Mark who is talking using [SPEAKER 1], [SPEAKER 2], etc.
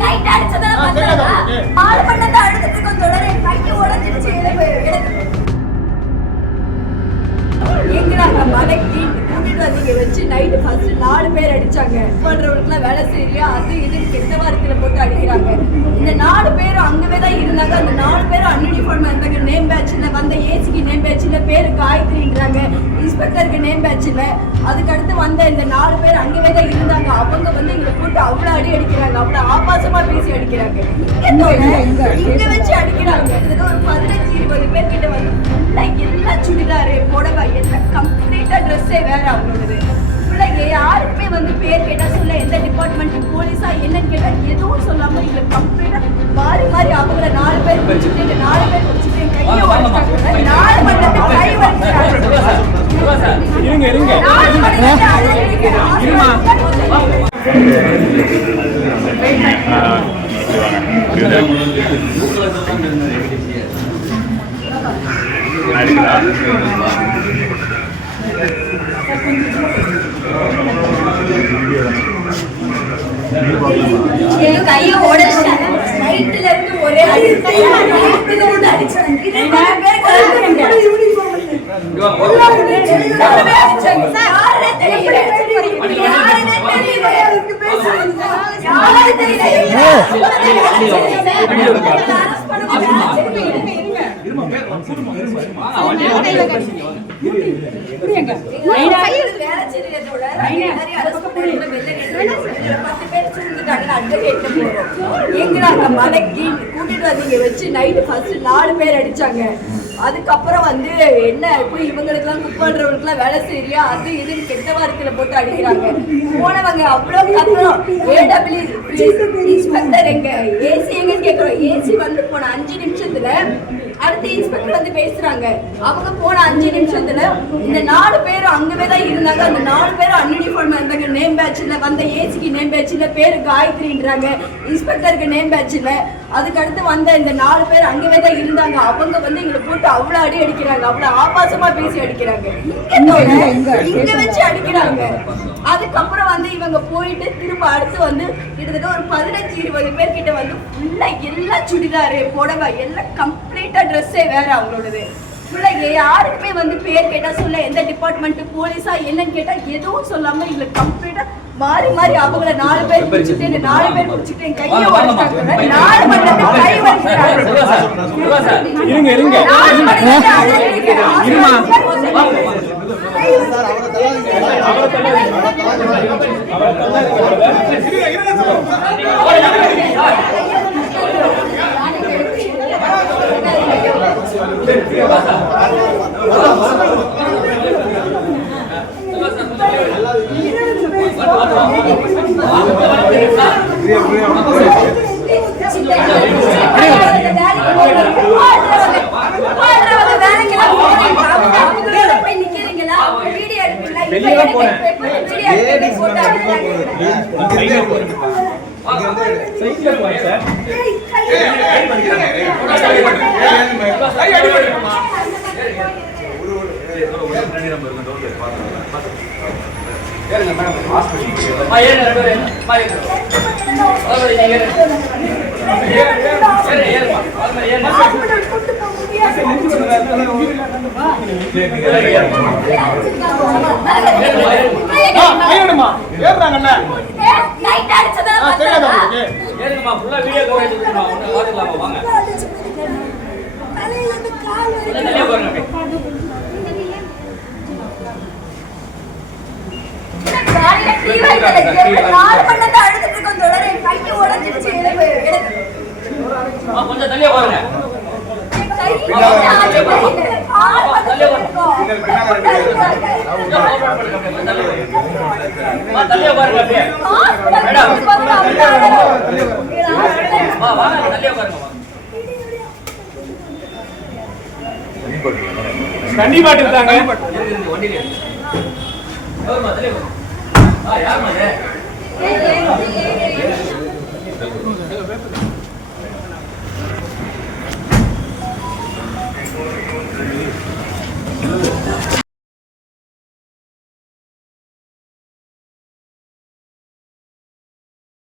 [SPEAKER 1] Night அடிச்சதா
[SPEAKER 2] ஆ, தெரியாது
[SPEAKER 1] பார்த்தா
[SPEAKER 2] உங்களுக்கு.
[SPEAKER 1] ஆறு பண்ணத அடுத்துட்டு கொஞ்சம் தொடரே. உடைஞ்சிருச்சு எங்கடாங்க மலைக்கு கூட்டிட்டு வந்தீங்க வச்சு நைட்டு நாலு பேர் அடிச்சாங்க. பண்றவங்களுக்குலாம் வேலை செய்யறியா அது இது கெட்ட வார்த்தையில போட்டு அடிக்கிறாங்க. இந்த நாலு பேரும் அங்கவே தான் இருந்தாங்க. அந்த நாலு பேரும் அன்யூனிஃபார்மா இருந்தாங்க. நேம் பேட்ச்ல வந்த ஏசிக்கு நேம் பேட்ச்ல பேரு காயத்ரின்றாங்க. இன்ஸ்பெக்டருக்கு நேம் பேட்ச்ல அதுக்கு அடுத்து வந்த இந்த நாலு பேர் அங்கவே தான் இருந்தாங்க. அவங்க வந்து எங்களை போட்டு அவ்வளவு அடி அடிக்கிறாங்க. அவ்வளவு ஆபாசமா பேசி அடிக்கிறாங்க. இங்க வச்சு அடிக்கிறாங்க. இதுல ஒரு பதினஞ்சு இருபது பேர் கிட்ட வந்து எல்லாம் சுடிதாரு புடவை எல்லாம் கம்ப்ளீட்டா ட்ரெஸ்ஸே வேற அவங்களோடது. ஃபுல்லா யாருக்குமே வந்து பேர் கேட்டா சொல்ல எந்த டிபார்ட்மெண்ட் போலீஸா என்னன்னு கேட்டா எதுவும் சொல்லாம எங்களை கம்ப்ளீட்டா மாறி மாறி அவங்கள நாலு பேர் பிடிச்சிட்டு நாலு பேர் பிடிச்சிட்டு என் கையை உடைச்சிட்டாங்க நாலு மணி நேரத்துக்கு கை
[SPEAKER 2] இருங்க இருங்க. இருமா.
[SPEAKER 1] என் கையை உடைச்சிட்டாங்க. நைட்டுல இருந்து ஒரே அடி. இருந்து. இது பல பேர் சூழ்ந்துட்டாங்கன்னு advocate அந்த மலைக்கு கூட்டிட்டு வந்தீங்க? வச்சு நைட்டு ஃபர்ஸ்ட் நாலு பேர் அடிச்சாங்க. அதுக்கப்புறம் வந்து என்ன இப்போ இவங்களுக்குலாம் குக் பண்ணுறவங்களுக்குலாம் வேலை செய்யறியா அது இதுன்னு கெட்ட வார்த்தையில போட்டு அடிக்கிறாங்க. போனவங்க அவ்வளவு கத்துறோம் ஏடபிள்யூ இன்ஸ்பெக்டர் எங்க? ஏசி எங்கன்னு கேக்குறோம். ஏசி வந்து போன அஞ்சு நிமிஷத்துல அடுத்து இன்ஸ்பெக்டர் வந்து பேசுறாங்க. அவங்க போன அஞ்சு நிமிஷத்துல இந்த நாலு பேரும் அங்கவே தான் இருந்தாங்க. அந்த நாலு பேரும் அன்யூனிஃபார்மா இருந்தாங்க. நேம் பேட்ச்ல வந்த ஏசிக்கு நேம் பேட்ச்ல பேரு காயத்ரின்றாங்க. இன்ஸ்பெக்டருக்கு நேம் பேட்ச்ல அதுக்கு அடுத்து வந்த இந்த நாலு பேர் அங்கவே தான் இருந்தாங்க. அவங்க வந்து எங்களை போட்டு அவ்வளவு அடி அடிக்கிறாங்க. அவ்வளவு ஆபாசமா பேசி அடிக்கிறாங்க. இங்க வச்சு அடிக்கிறாங்க. அதுக்கப்புறம் வந்து இவங்க போயிட்டு திரும்ப அடுத்து வந்து கிட்டத்தட்ட ஒரு பதினஞ்சு இருபது பேர் கிட்ட வந்து ஃபுல்லா எல்லாம் சுடிதாரு புடவை எல்லாம் கம்ப்ளீட்டா ட்ரெஸ்ஸே வேற அவங்களோடது. ஃபுல்லா யாருக்குமே வந்து பேர் கேட்டா சொல்ல எந்த டிபார்ட்மெண்ட் போலீஸா என்னன்னு கேட்டா எதுவும் சொல்லாம எங்களை கம்ப்ளீட்டா மாறி மாறி அவங்கள நாலு பேர் பிடிச்சிட்டு இந்த நாலு பேர் பிடிச்சிட்டு கையை உடைச்சிட்டாங்க நாலு மணி நேரத்துக்கு கை வலிக்கிறாங்க
[SPEAKER 2] இருங்க போறேன்
[SPEAKER 1] நாலு மணி நேரம் அழுதுருக்கேன்.
[SPEAKER 2] இருமா. வெளியே போறேன். சைக்கிள்ல போறேன் சார் கை அடிபடுமா கைவிடுமா ஏறுறாங்க அண்ணா
[SPEAKER 1] நைட் அடிச்சதா
[SPEAKER 2] தெரியாது உங்களுக்கு?
[SPEAKER 3] ஏறுங்கம்மா ஃபுல்லா வீடியோ கவர் எடுத்துக்கோமா ஒண்ணு பாத்துக்கலாமா வாங்க கொஞ்சம் தள்ளியே பாருங்க அப்படியே.
[SPEAKER 1] காலையில டீ வாங்கிட்டு நாலு மணி நேரம் அழுதுட்டு இருக்கோம் தொடரே கையை உடைஞ்சிருச்சு எனக்கு எனக்கு
[SPEAKER 3] அம்மா, கொஞ்சம் தள்ளியே பாருங்க. தள்ளியே பாருங்க. பாருங்க.
[SPEAKER 2] தண்ணி பாட்டில் தாங்க.
[SPEAKER 3] 哎呀，没得。哎，
[SPEAKER 1] 哎，哎，哎，哎